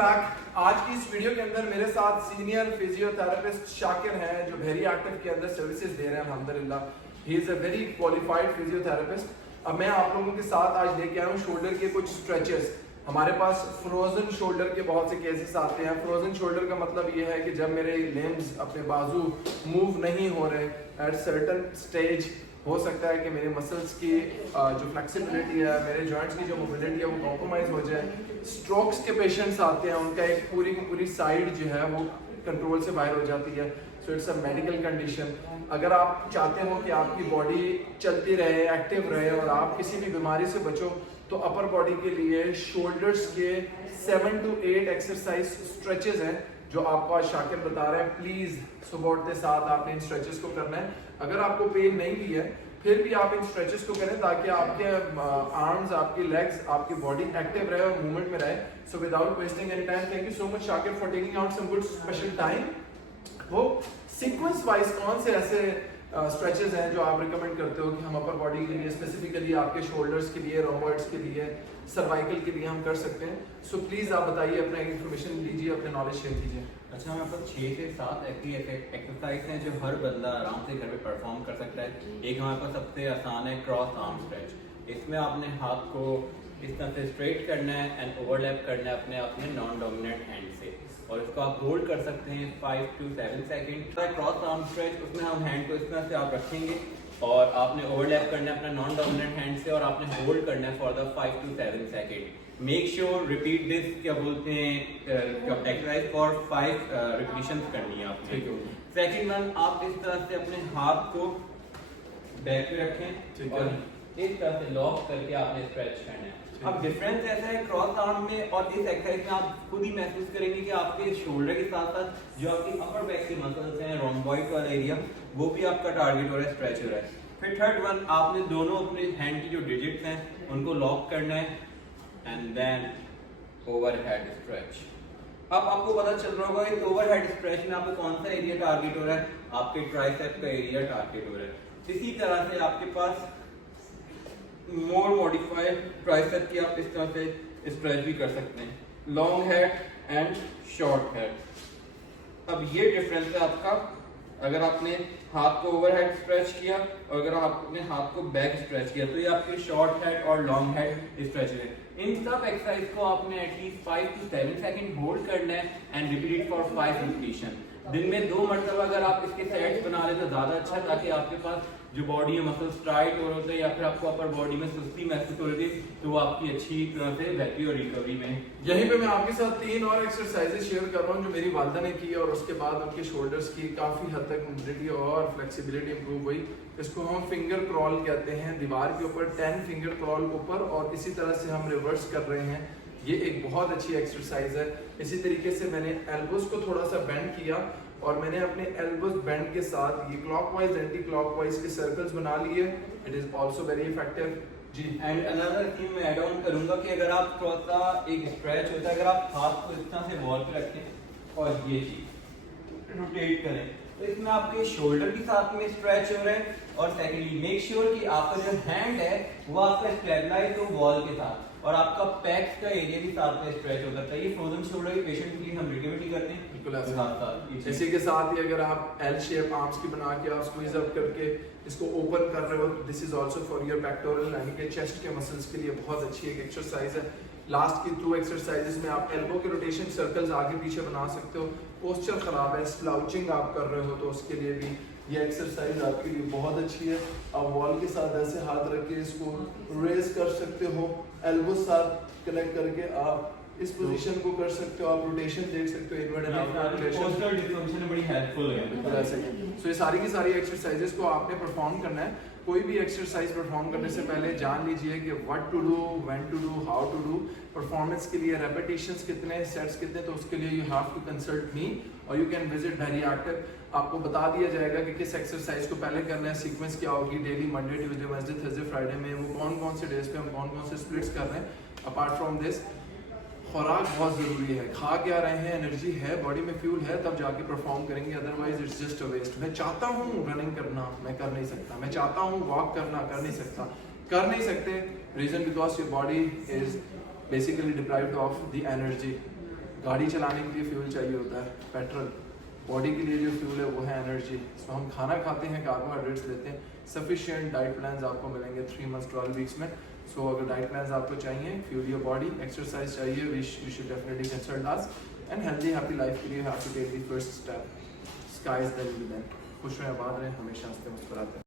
Back. आज की इस वीडियो के अंदर मेरे साथ सीनियर फिजियोथेरेपिस्ट शाकिर हैं जो वेरी एक्टिव के अंदर सर्विसेज दे रहे हैं अल्हम्दुलिल्लाह। He is a very qualified physiotherapist. अब मैं आप लोगों के साथ आज लेके आया हूँ शोल्डर के कुछ स्ट्रेचेस। हमारे पास फ्रोजन शोल्डर के बहुत से केसेस आते हैं। फ्रोजन शोल्डर का मतलब ये है कि जब मेरे लिम्स अपने बाजू मूव नहीं हो रहे एट सर्टन स्टेज, हो सकता है कि मेरे मसल्स की जो फ्लेक्सिबिलिटी है, मेरे जॉइंट्स की जो मोबिलिटी है वो कॉम्प्रोमाइज हो जाए। स्ट्रोक्स के पेशेंट्स आते हैं, उनका एक पूरी की पूरी साइड जो है वो कंट्रोल से बाहर हो जाती है। So it's a medical condition. अगर आप चाहते हो कि आपकी बॉडी चलती रहे, एक्टिव रहे और आप किसी भी बीमारी से बचो, तो अपर बॉडी के लिए शोल्डर्स के 7 to 8 एक्सरसाइज स्ट्रेचेस हैं जो आपको आज शाकिर बता रहे हैं। प्लीज सुबह उठते साथ आपने इन स्ट्रेचेस को करना है। अगर आपको पेन नहीं भी है फिर भी आप इन स्ट्रेचेस को करें ताकि आपके आर्म्स, आपकी लेग्स, आपकी बॉडी एक्टिव रहे और मूवमेंट में रहे। So without wasting any time, thank you so much Shakir for taking out some good special time. वो सीक्वेंस वाइज कौन से ऐसे स्ट्रेचेस हैं जो आप रिकमेंड करते हो कि हम अपर बॉडी के लिए, स्पेसिफिकली आपके शोल्डर्स के लिए, रोमोइड्स के लिए, सर्वाइकल के लिए हम कर सकते हैं? सो प्लीज आप बताइए, अपना इन्फॉर्मेशन दीजिए, अपने नॉलेज शेयर कीजिए। अच्छा, हमारे पास 6 से 7 ऐसी एक्सरसाइज हैं जो हर बंदा आराम से घर पे परफॉर्म कर सकता है। एक हमारे पास सबसे आसान है क्रॉस आर्म स्ट्रेच। इसमें आपने हाथ को इस तरह से स्ट्रेट करना है एंड ओवरलैप करना है अपने नॉन डोमिनेंट हैंड से, और इसको आप होल्ड कर सकते हैं 5 to 7 second. Cross arm stretch, उसमें हम हैंड को इस तरह से आप रखेंगे और आपने ओवरलैप करना है अपना नॉन डोमिनेंट हैंड से और आपने होल्ड करना है for the 5 to 7 second. Make sure repeat this, क्या बोलते हैं, एक्सरसाइज फॉर 5 रिपीटिशंस करनी है आपने। सेकंड वन, आप इस तरह से अपने हाथ को बैक पे रखें और इस तरह से लॉक करके आपने स्ट्रेच करना है। अब डिफरेंस ऐसा है क्रॉस आर्म में और इस एक्सरसाइज में आप खुद ही महसूस करेंगे कि आपके शोल्डर के साथ साथ जो आपकी अपर बैक के मसल्स हैं, रोम्बॉइड वाला एरिया, वो भी आपका टारगेट हो रहा है, स्ट्रेच हो रहा है। फिर थर्ड वन, आपने दोनों अपने हैंड की जो डिजिट्स हैं उनको लॉक करना है एंड देन ओवरहेड स्ट्रेच। अब आपको पता चल रहा होगा इस ओवरहेड स्ट्रेच में आपका कौन सा एरिया टारगेट हो रहा है, आपके ट्राइसेप का एरिया टारगेट हो रहा है। इसी तरह से आपके पास मोर मॉडिफाइड ट्राइसेप की आप इस तरह से स्ट्रेच भी कर सकते हैं, long head and short head. अब ये डिफरेंस है आपका, अगर आपने हाथ को ओवरहेड स्ट्रेच किया और अगर आपने हाथ को बैक स्ट्रेच किया, तो ये आपके शॉर्ट हेड और लॉन्ग हेड स्ट्रेच है। इन सब एक्सरसाइज को आपने एटलीस्ट 5 to 7 सेकेंड होल्ड करना है एंड रिपीट फॉर 5 रिपीटिशन। दिन में 2 मरतबा अगर आप इसके सेट्स बना ले तो ज्यादा अच्छा, ताकि आपके पास जो बॉडी है मसल्स टाइट हो रहे होते हैं या फिर आपको अपर बॉडी में सुस्ती महसूस हो रही थी, तो वो आपकी अच्छी तरह से बेहतरी और रिकवरी में। यहीं पे मैं आपके साथ 3 और एक्सरसाइजेस शेयर कर रहा हूँ जो मेरी वालदा ने की और उसके बाद उनके शोल्डर्स की काफी हद तक मोबिलिटी और फ्लेक्सिबिलिटी इंप्रूव हुई। इसको हम फिंगर क्रॉल कहते हैं। दीवार के ऊपर 10 फिंगर क्रॉल ऊपर और इसी तरह से हम रिवर्स कर रहे हैं। ये एक बहुत अच्छी एक्सरसाइज है। इसी तरीके से मैंने एल्बोस को थोड़ा सा बेंड किया और मैंने अपने एल्बोस बेंड के साथ ये क्लॉकवाइज एंटी क्लॉकवाइज के सर्कल्स बना लिए। It is also very effective जी। एंड अनदर थिंग मैं ऐड ऑन करूंगा कि अगर आप थोड़ा सा एक स्ट्रेच होता है, अगर आप हाथ को इस तरह से वॉल पे रखें और ये चीज रोटेट करें, तो इसमें आपके शोल्डर के साथ में स्ट्रेच हो रहे हैं और सेकेंडली मेक श्योर कि आपका जो हैंड है वो आपका स्टेबलाइज हो वॉल के साथ और आपका पैक्स का एरिया भी साथ में स्ट्रेच होता है। ये फ्रोजन शोल्डर के पेशेंट के लिए हम रिकमेंड करते हैं। बिल्कुल ऐसा। इसी के साथ ही अगर आप एल शेप आर्म्स की बना के आप स्क्वीज अप करके इसको ओपन कर रहे हो, this is also for your pectoral यानी कि चेस्ट के मसल्स के लिए बहुत अच्छी एक एक्सरसाइज है। लास्ट की 2 एक्सरसाइजेस में आप एल्बो के रोटेशन सर्कल्स आगे पीछे बना सकते हो। पोस्चर खराब है, स्लाउचिंग आप कर रहे हो, तो उसके लिए भी ये एक्सरसाइज आपके लिए बहुत अच्छी है। आप वॉल के साथ ऐसे हाथ रख के इसको रेज कर सकते हो, एल्बो साथ कनेक्ट करके आप इस पोजीशन को कर सकते हो। आप रोटेशन देख सकते हो, inward and outward rotation. Posture dysfunction बड़ी हेल्पफुल है। सो ये सारी की सारी एक्सरसाइजेस को आपने परफॉर्म करना है। कोई भी एक्सरसाइज परफॉर्म करने से पहले जान लीजिए कि what to do, when to do, how to do. Performance के लिए रेपिटेशंस कितने, सेट्स कितने, तो उसके लिए you have to consult me और you can visit very active. आपको बता दिया जाएगा कि किस एक्सरसाइज को पहले करना है, सीक्वेंस क्या होगी, daily Monday, Tuesday, Wednesday, Thursday, Friday में वो कौन कौन से डेज पे हम कौन कौन से स्प्लिट्स कर रहे हैं। अपार्ट फ्रॉम दिस, खुराक बहुत ज़रूरी है। खा क्या रहे हैं, एनर्जी है, बॉडी में फ्यूल है, तब जाके परफॉर्म करेंगे, otherwise it's just a waste. मैं चाहता हूँ रनिंग करना, मैं कर नहीं सकता। मैं चाहता हूँ वॉक करना, कर नहीं सकता। कर नहीं सकते, reason because your body is basically deprived of the energy. गाड़ी चलाने के लिए फ्यूल चाहिए होता है, पेट्रोल। बॉडी के लिए जो फ्यूल है वो है एनर्जी। सो हम खाना खाते हैं, कार्बोहाइड्रेट्स लेते हैं। सफिशिएंट डाइट प्लान्स आपको मिलेंगे 3 मंथ्स 12 वीक्स में। सो अगर डाइट प्लान्स आपको चाहिए, फ्यूल योर बॉडी, एक्सरसाइज चाहिए, you should definitely consult us. And healthy happy life के लिए have to take the first step. Sky is the limit. खुश रहें, आबाद रहें, हमेशा हंसते मुस्कुराते हैं।